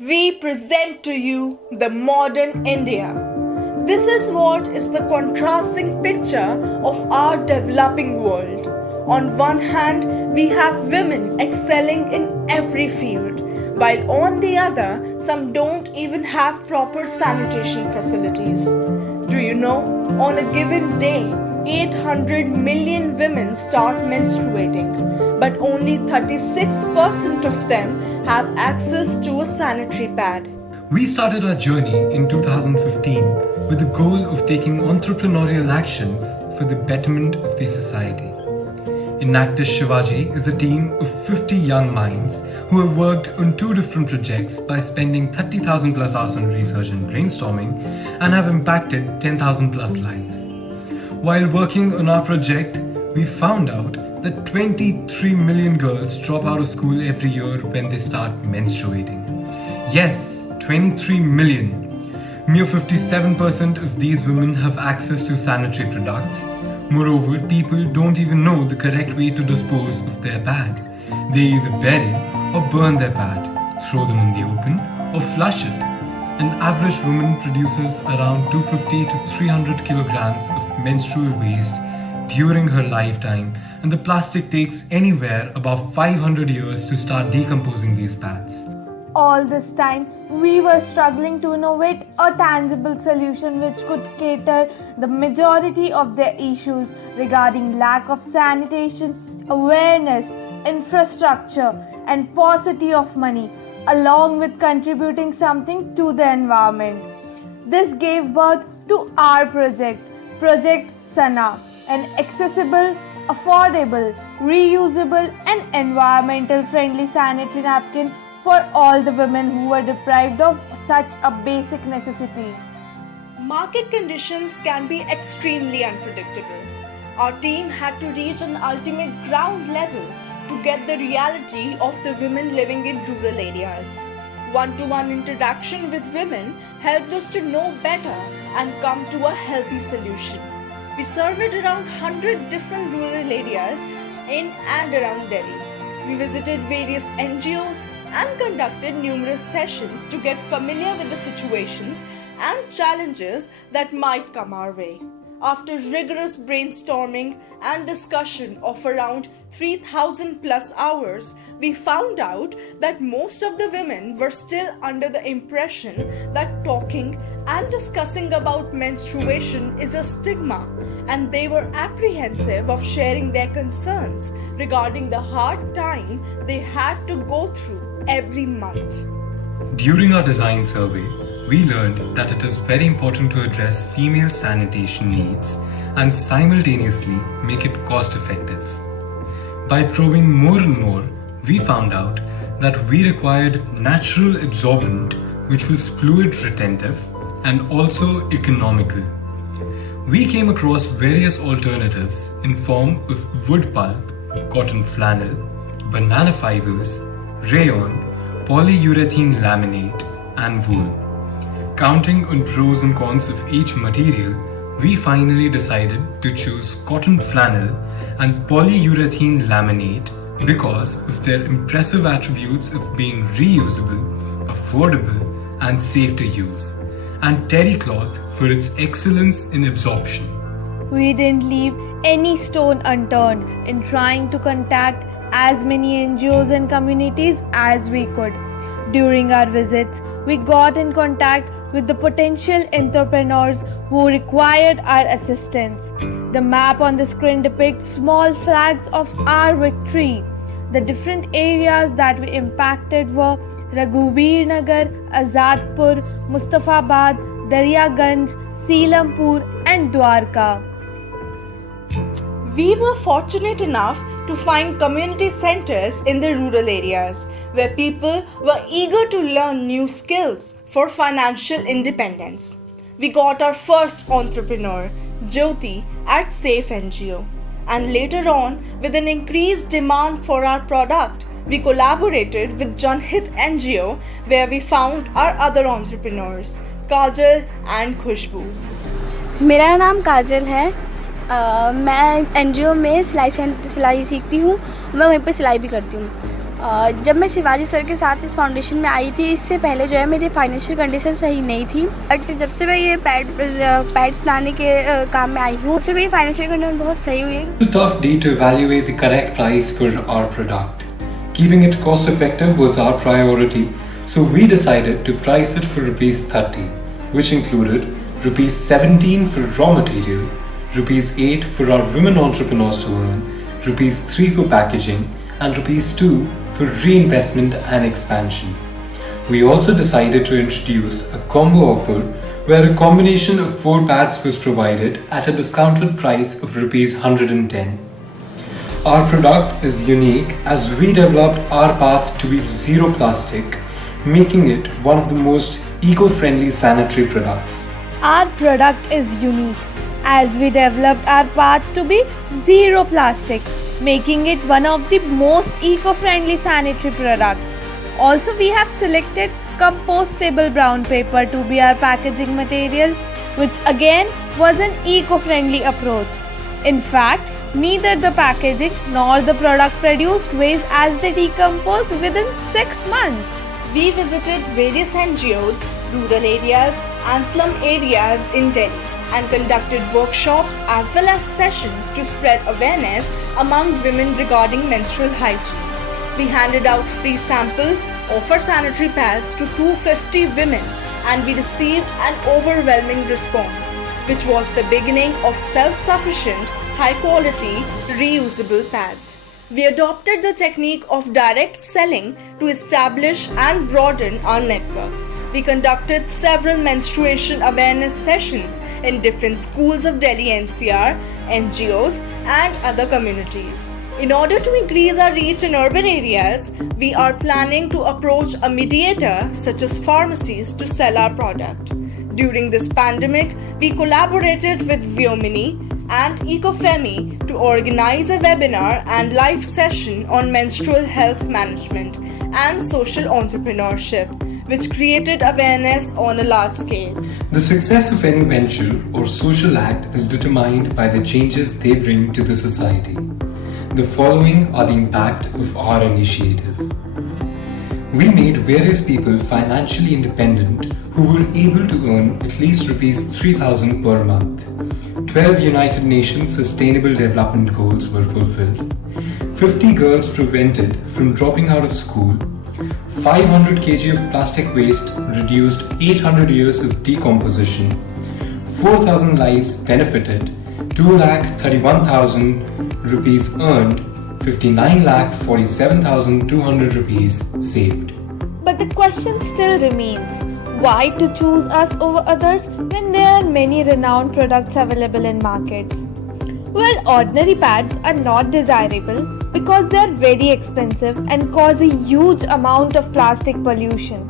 we present to you the modern India. This is what is the contrasting picture of our developing world. On one hand, we have women excelling in every field, while on the other, some don't even have proper sanitation facilities. Do you know, on a given day, 800 million women start menstruating, but only 36% of them have access to a sanitary pad. We started our journey in 2015 with the goal of taking entrepreneurial actions for the betterment of the society. Enactus Shivaji is a team of 50 young minds who have worked on 2 different projects by spending 30,000 plus hours on research and brainstorming and have impacted 10,000 plus lives. While working on our project, we found out that 23 million girls drop out of school every year when they start menstruating. Yes, 23 million. Mere 57% of these women have access to sanitary products. Moreover, people don't even know the correct way to dispose of their pad. They either bury or burn their pad, throw them in the open, or flush it. An average woman produces around 250 to 300 kilograms of menstrual waste during her lifetime, and the plastic takes anywhere above 500 years to start decomposing these pads. All this time, we were struggling to innovate a tangible solution which could cater the majority of their issues regarding lack of sanitation, awareness, infrastructure, and paucity of money, along with contributing something to the environment. This gave birth to our project, Project Sana, an accessible, affordable, reusable, and environmental friendly sanitary napkin for all the women who were deprived of such a basic necessity. Market conditions can be extremely unpredictable. Our team had to reach an ultimate ground level to get the reality of the women living in rural areas. One-to-one interaction with women helped us to know better and come to a healthy solution. We surveyed around 100 different rural areas in and around Delhi. We visited various NGOs and conducted numerous sessions to get familiar with the situations and challenges that might come our way. After rigorous brainstorming and discussion of around 3,000 plus hours, we found out that most of the women were still under the impression that talking and discussing about menstruation is a stigma, and they were apprehensive of sharing their concerns regarding the hard time they had to go through every month. During our design survey, we learned that it is very important to address female sanitation needs and simultaneously make it cost effective. By probing more and more, we found out that we required natural absorbent which was fluid retentive and also economical. We came across various alternatives in form of wood pulp, cotton flannel, banana fibers, rayon, polyurethane laminate and wool. Counting on pros and cons of each material, we finally decided to choose cotton flannel and polyurethane laminate because of their impressive attributes of being reusable, affordable, and safe to use, and terry cloth for its excellence in absorption. We didn't leave any stone unturned in trying to contact as many NGOs and communities as we could. During our visits, we got in contact with the potential entrepreneurs who required our assistance. The map on the screen depicts small flags of our victory. The different areas that we impacted were Raghubir Nagar, Azadpur, Mustafabad, Daryaganj, Seelampur and Dwarka. We were fortunate enough to find community centers in the rural areas where people were eager to learn new skills for financial independence. We got our first entrepreneur, Jyoti, at Safe NGO. And later on, with an increased demand for our product, we collaborated with Janhit NGO where we found our other entrepreneurs, Kajal and Khushbu. मेरा नाम काजल है। मैं NGO में सिलाई सीखती हूँ। मैं वहीं पर सिलाई भी करती हूँ। जब मैं शिवाजी सर के साथ इस फाउंडेशन में आई थी, इससे पहले जो है मेरी फाइनेंशियल कंडीशन सही नहीं थी, बट जब से मैं ये पैड्स बनाने के काम में आई हूँ, तब से मेरी फाइनेंशियल कंडीशन बहुत सही हुई है. It's a tough day to evaluate the correct price for our product. Keeping it cost effective was our priority, so we decided to price it for rupees 30, which included rupees 17 for raw material, rupees 8 for our women entrepreneurs to earn, rupees 3 for packaging, and rupees 2 for reinvestment and expansion. We also decided to introduce a combo offer where a combination of 4 pads was provided at a discounted price of rupees 110. Our product is unique as we developed our path to be zero plastic, making it one of the most eco-friendly sanitary products. Our product is unique as we developed our path to be zero plastic, making it one of the most eco-friendly sanitary products. Also, we have selected compostable brown paper to be our packaging material, which again was an eco-friendly approach. In fact, neither the packaging nor the product produced waste as they decompose within 6 months. We visited various NGOs, rural areas and slum areas in Delhi and conducted workshops as well as sessions to spread awareness among women regarding menstrual hygiene. We handed out free samples of our sanitary pads to 250 women and we received an overwhelming response, which was the beginning of self-sufficient, high-quality, reusable pads. We adopted the technique of direct selling to establish and broaden our network. We conducted several menstruation awareness sessions in different schools of Delhi NCR, NGOs, and other communities. In order to increase our reach in urban areas, we are planning to approach a mediator such as pharmacies to sell our product. During this pandemic, we collaborated with Vyomini and EcoFemi to organize a webinar and live session on menstrual health management and social entrepreneurship, which created awareness on a large scale. The success of any venture or social act is determined by the changes they bring to the society. The following are the impact of our initiative. We made various people financially independent who were able to earn at least rupees 3,000 per month. 12 United Nations Sustainable Development Goals were fulfilled. 50 girls prevented from dropping out of school. 500 kg of plastic waste reduced 800 years of decomposition. 4,000 lives benefited. 2,31,000 rupees earned. 59,47,200 rupees saved. But the question still remains, why to choose us over others when there are many renowned products available in markets? Well, ordinary pads are not desirable because they are very expensive and cause a huge amount of plastic pollution.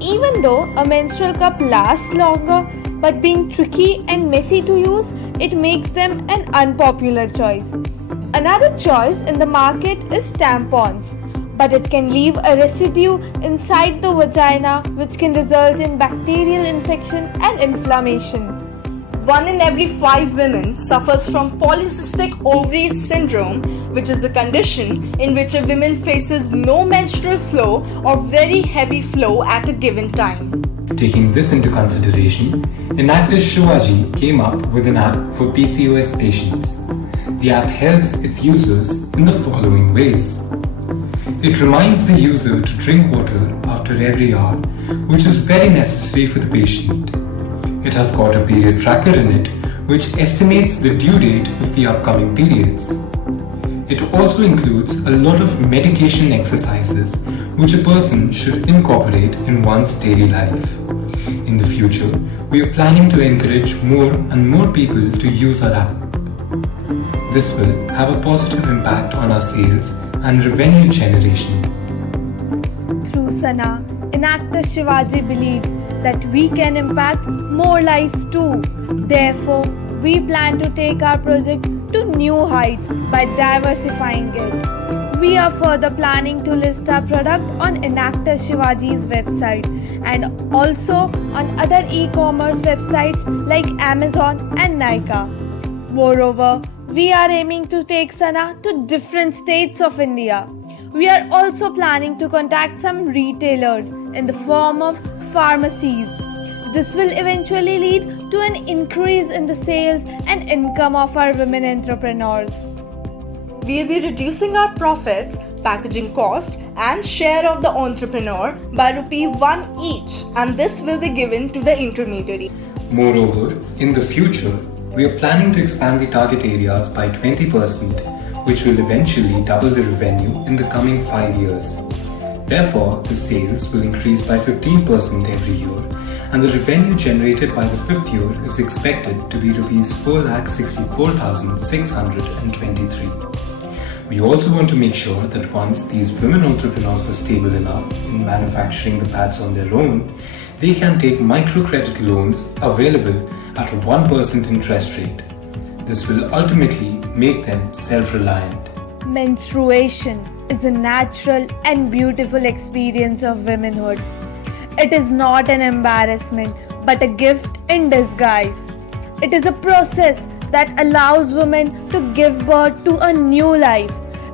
Even though a menstrual cup lasts longer, but being tricky and messy to use, it makes them an unpopular choice. Another choice in the market is tampons, but it can leave a residue inside the vagina which can result in bacterial infection and inflammation. 1 in every 5 women suffers from polycystic ovaries syndrome, which is a condition in which a woman faces no menstrual flow or very heavy flow at a given time. Taking this into consideration, Enactus Shivaji came up with an app for PCOS patients. The app helps its users in the following ways. It reminds the user to drink water after every hour, which is very necessary for the patient. It has got a period tracker in it, which estimates the due date of the upcoming periods. It also includes a lot of medication exercises, which a person should incorporate in one's daily life. In the future, we are planning to encourage more and more people to use our app. This will have a positive impact on our sales and revenue generation. Through Sana, Enactus Shivaji believes that we can impact more lives too. Therefore, we plan to take our project to new heights by diversifying it. We are further planning to list our product on Enactus Shivaji's website and also on other e-commerce websites like Amazon and Nykaa. Moreover, we are aiming to take Sana to different states of India. We are also planning to contact some retailers in the form of pharmacies. This will eventually lead to an increase in the sales and income of our women entrepreneurs. We'll be reducing our profits, packaging cost, and share of the entrepreneur by ₹1 each, and this will be given to the intermediary. Moreover, in the future, we are planning to expand the target areas by 20%, which will eventually double the revenue in the coming 5 years. Therefore, the sales will increase by 15% every year, and the revenue generated by the 5th year is expected to be Rs 4,64,623. We also want to make sure that once these women entrepreneurs are stable enough in manufacturing the pads on their own, they can take microcredit loans available at a 1% interest rate. This will ultimately make them self-reliant. Menstruation is a natural and beautiful experience of womanhood. It is not an embarrassment but a gift in disguise. It is a process that allows women to give birth to a new life.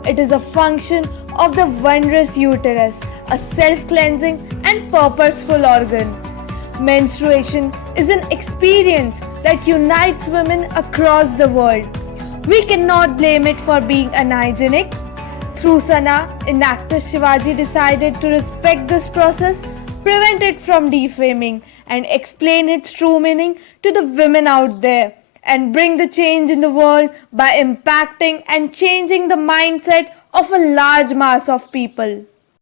It is a function of the wondrous uterus, a self-cleansing and purposeful organ. Menstruation is an experience that unites women across the world. We cannot blame it for being unhygienic. Through Sana, Enactus Shivaji decided to respect this process, prevent it from defaming, and explain its true meaning to the women out there, and bring the change in the world by impacting and changing the mindset of a large mass of people.